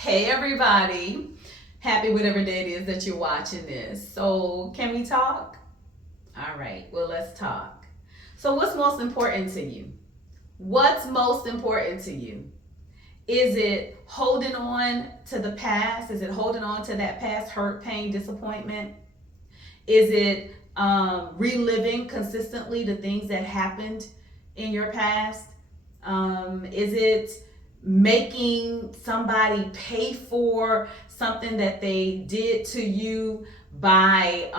Hey everybody, happy whatever day it is that you're watching this. So, can we talk? All right, well, let's talk. So, what's most important to you? What's most important to you? Is it holding on to the past? Is it holding on to that past hurt, pain, disappointment? Is it reliving consistently the things that happened in your past? Is it making somebody pay for something that they did to you by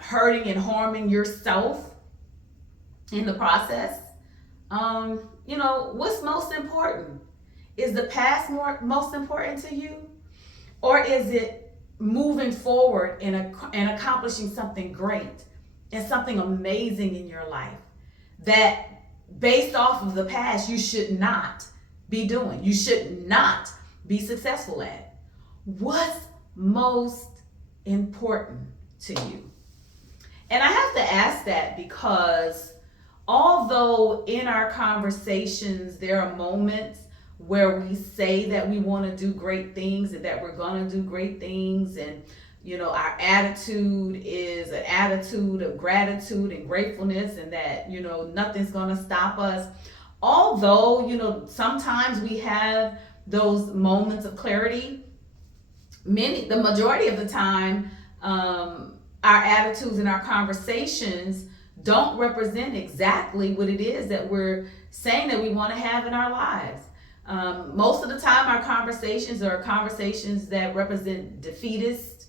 hurting and harming yourself in the process? What's most important? Is the past most important to you? Or is it moving forward and accomplishing something great and something amazing in your life that, based off of the past, you should not be doing? You should not be successful at. What's most important to you? And I have to ask that because although in our conversations there are moments where we say that we want to do great things and that we're going to do great things, and our attitude is an attitude of gratitude and gratefulness, and that nothing's going to stop us. Although sometimes we have those moments of clarity, the majority of the time, our attitudes and our conversations don't represent exactly what it is that we're saying that we want to have in our lives. Most of the time, our conversations are conversations that represent a defeatist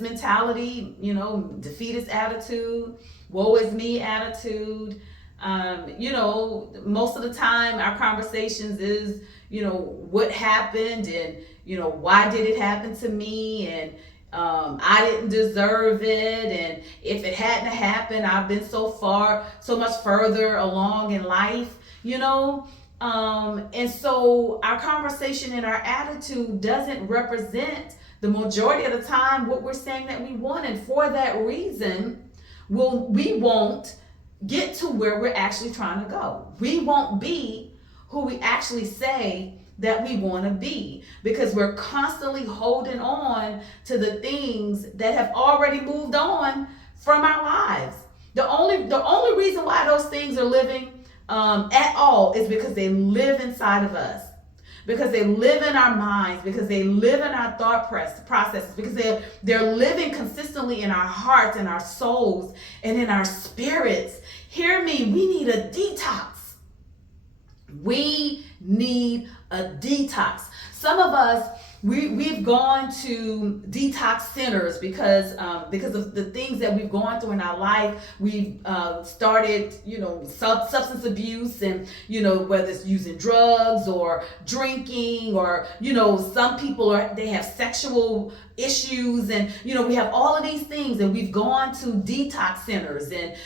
mentality, defeatist attitude, woe is me attitude. Most of the time, our conversations is, what happened, and, why did it happen to me, and I didn't deserve it, and if it hadn't happened, I've been so much further along in life, and so our conversation and our attitude doesn't represent the majority of the time what we're saying that we want. And for that reason, we won't get to where we're actually trying to go. We won't be who we actually say that we want to be, because we're constantly holding on to the things that have already moved on from our lives. The only reason why those things are living at all is because they live inside of us, because they live in our minds, because they live in our thought processes, because they're living consistently in our hearts and our souls and in our spirits. Hear me, we need a detox. We need a detox. Some of us, we've gone to detox centers because of the things that we've gone through in our life. We've started, substance abuse, and whether it's using drugs or drinking, or some people they have sexual issues, and we have all of these things, and we've gone to detox centers, and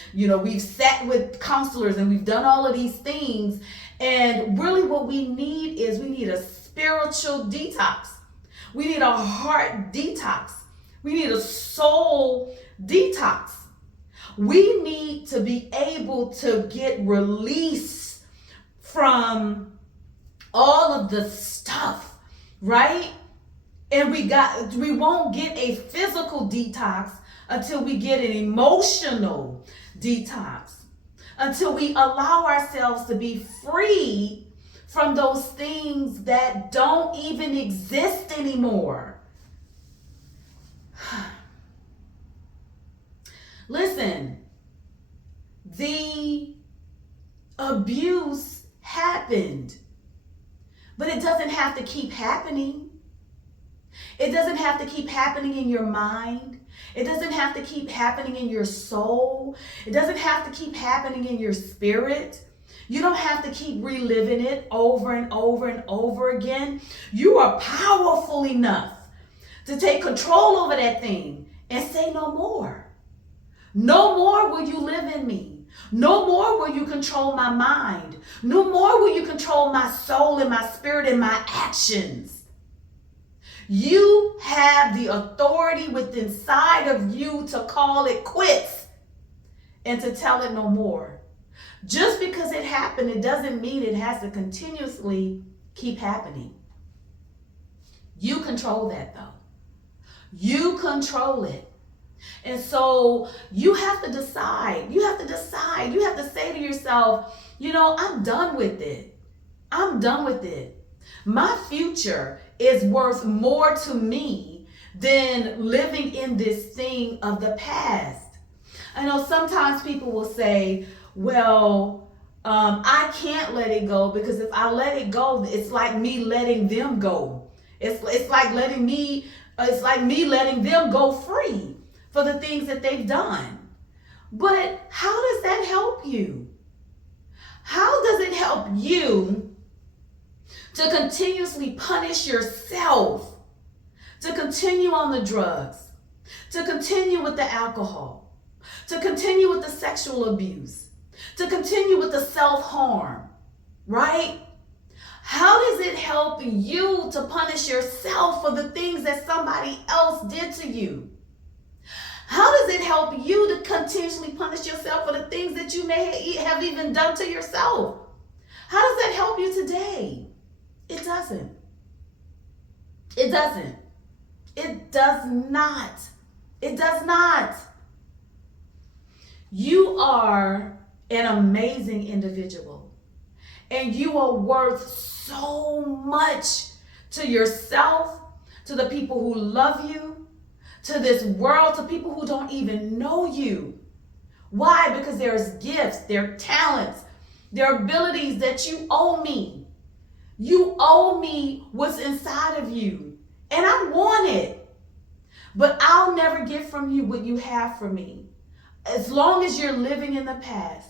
we've sat with counselors, and we've done all of these things. And really what we need a spiritual detox. We need a heart detox. We need a soul detox. We need to be able to get release from all of the stuff, right? And we won't get a physical detox until we get an emotional detox, until we allow ourselves to be free from those things that don't even exist anymore. Listen, the abuse happened, but it doesn't have to keep happening. It doesn't have to keep happening in your mind. It doesn't have to keep happening in your soul. It doesn't have to keep happening in your spirit. You don't have to keep reliving it over and over and over again. You are powerful enough to take control over that thing and say no more. No more will you live in me. No more will you control my mind. No more will you control my soul and my spirit and my actions. You have the authority within inside of you to call it quits and to tell it no more. Just because it happened, it doesn't mean it has to continuously keep happening. You control that though. You control it. And so you have to decide. You have to decide. You have to say to yourself, I'm done with it. I'm done with it. My future is worth more to me than living in this thing of the past. I know sometimes people will say, well, I can't let it go because if I let it go, it's like me letting them go. It's like me letting them go free for the things that they've done. But how does that help you? How does it help you to continuously punish yourself, to continue on the drugs, to continue with the alcohol, to continue with the sexual abuse, to continue with the self-harm, right? How does it help you to punish yourself for the things that somebody else did to you? How does it help you to continuously punish yourself for the things that you may have even done to yourself? How does that help you today? It doesn't. It doesn't. It does not. It does not. You are an amazing individual, and you are worth so much to yourself, to the people who love you, to this world, to people who don't even know you. Why? Because there's gifts, there are talents, there are abilities that you owe me. You owe me what's inside of you, and I want it. But I'll never get from you what you have for me. As long as you're living in the past,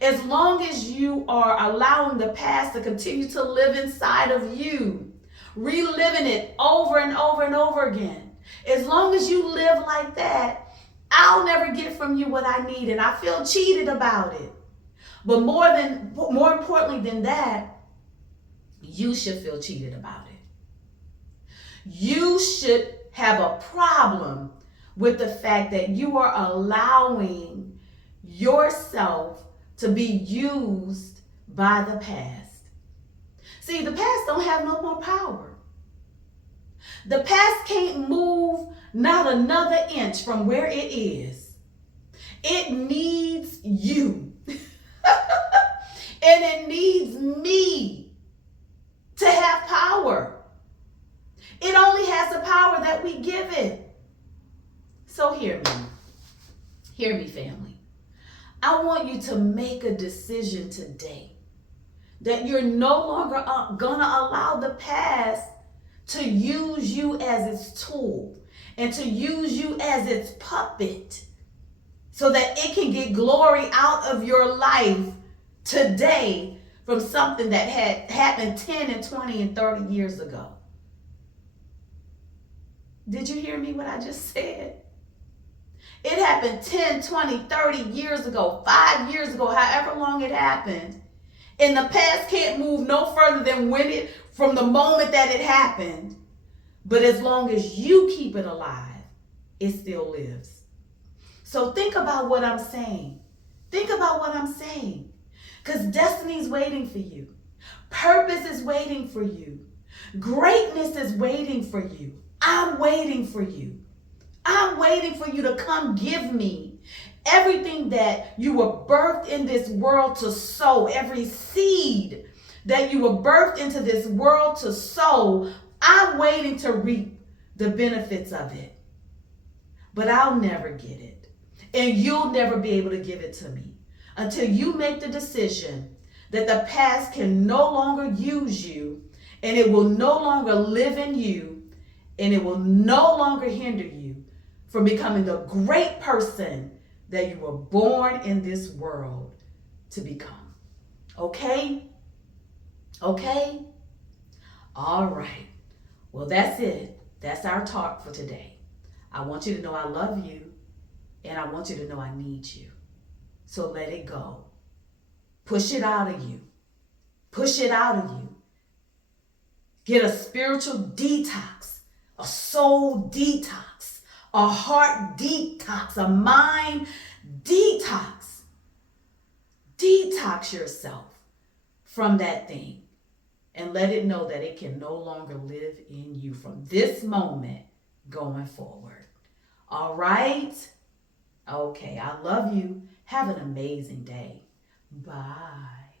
as long as you are allowing the past to continue to live inside of you, reliving it over and over and over again, as long as you live like that, I'll never get from you what I need, and I feel cheated about it. But more importantly than that, you should feel cheated about it. You should have a problem with the fact that you are allowing yourself to be used by the past. See, the past don't have no more power. The past can't move not another inch from where it is. It needs you. And it needs me to have power. It only has the power that we give it. So hear me. Hear me, family. I want you to make a decision today that you're no longer gonna allow the past to use you as its tool and to use you as its puppet so that it can get glory out of your life today from something that had happened 10 and 20 and 30 years ago. Did you hear me what I just said? It happened 10, 20, 30 years ago, 5 years ago, however long it happened. And the past can't move no further than from the moment that it happened. But as long as you keep it alive, it still lives. So think about what I'm saying. Think about what I'm saying. Because destiny's waiting for you. Purpose is waiting for you. Greatness is waiting for you. I'm waiting for you. I'm waiting for you to come give me everything that you were birthed in this world to sow. Every seed that you were birthed into this world to sow, I'm waiting to reap the benefits of it. But I'll never get it. And you'll never be able to give it to me until you make the decision that the past can no longer use you, and it will no longer live in you, and it will no longer hinder you from becoming the great person that you were born in this world to become. Okay? Okay? All right. Well, that's it. That's our talk for today. I want you to know I love you, and I want you to know I need you. So let it go. Push it out of you. Push it out of you. Get a spiritual detox, a soul detox, a heart detox, a mind detox. Detox yourself from that thing. and let it know that it can no longer live in you from this moment going forward. All right? Okay, I love you. Have an amazing day. Bye.